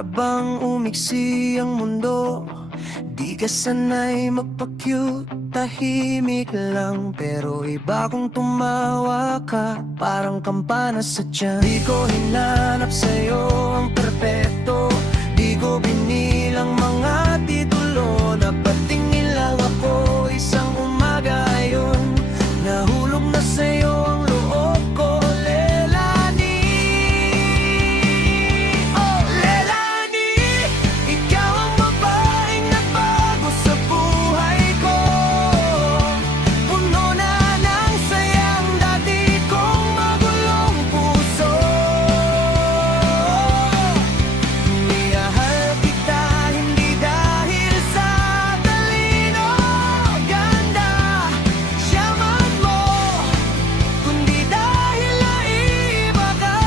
Para bang umiksi ang mundo, di ka sanay magpa-cute, tahimik lang. Pero iba kung tumawa ka, parang kampana sa tiyan. Di ko hinanap sa'yo ang perpekto, di ko binilang mga titulo. Napatingin lang ako isang umaga ayon, nahulog na sa'yo ang loob ko. Lelani, oh Lelani, ikaw ang babaeng nagbago sa buhay ko. Puno na ng sayang dati kong magulong puso. Minahal kita hindi dahil sa talino, ganda, yaman mo, kundi dahil naiba ka.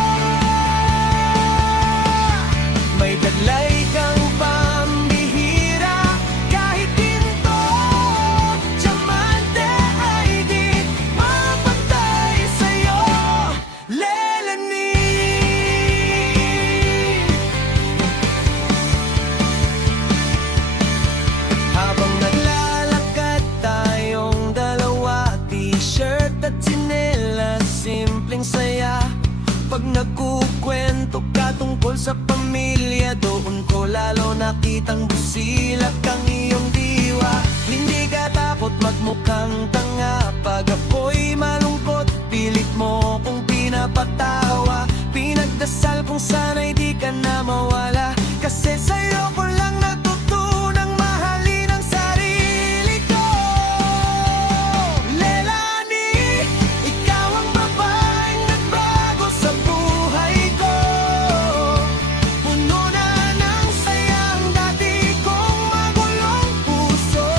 May taglay kang pambihira, kahit ginto, diamante ay di mapatay sa'yo, Lelani. Habang naglalakad tayong dalawa, t-shirt at tsinelas, simpleng saya. Pag nagkukwento ka tungkol sa pamilya, doon ko lalo nakitang busilak ang iyong diwa. Hindi ka takot magmukhang tanga, pag ako'y malungkot, pilit mo kong pinapatawa. Pinagdasal kung sana'y di ka na mawala, kasi sa'yo ko lang natutunang mahalin ang sarili ko. Lelani, ikaw ang babaeng nagbago sa buhay ko. Puno na ng sayang dati kong magulong puso.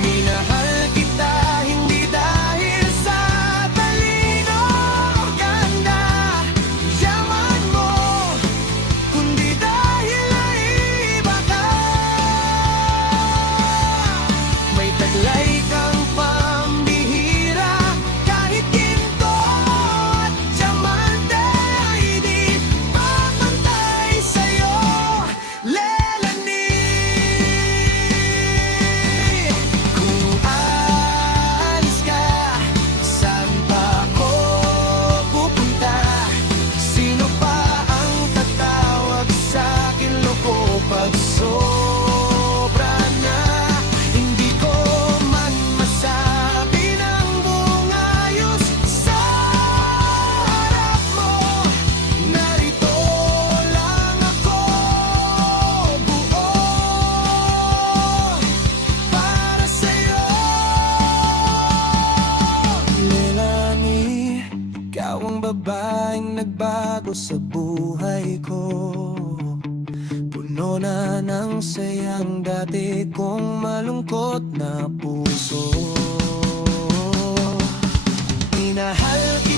Minahal kita hindi dahil sa talino, ganda, yaman mo, kundi dahil naiba ka. May taglay kang pambihira, kahit ginto at diamante ay di papantay sa'yo, Lelani. Kung aalis ka, saan pa ako pupunta? Sino pa ang tatawag sa'kin? Loko pag sobra na, hindi ko man masabi ng buong ayos sa harap mo. Narito lang ako, buo para sa'yo, Lelani. Ikaw ang babaeng nagbago sa buhay ko. Puno na ng sayang dati kong malungkot na puso. Minahal kita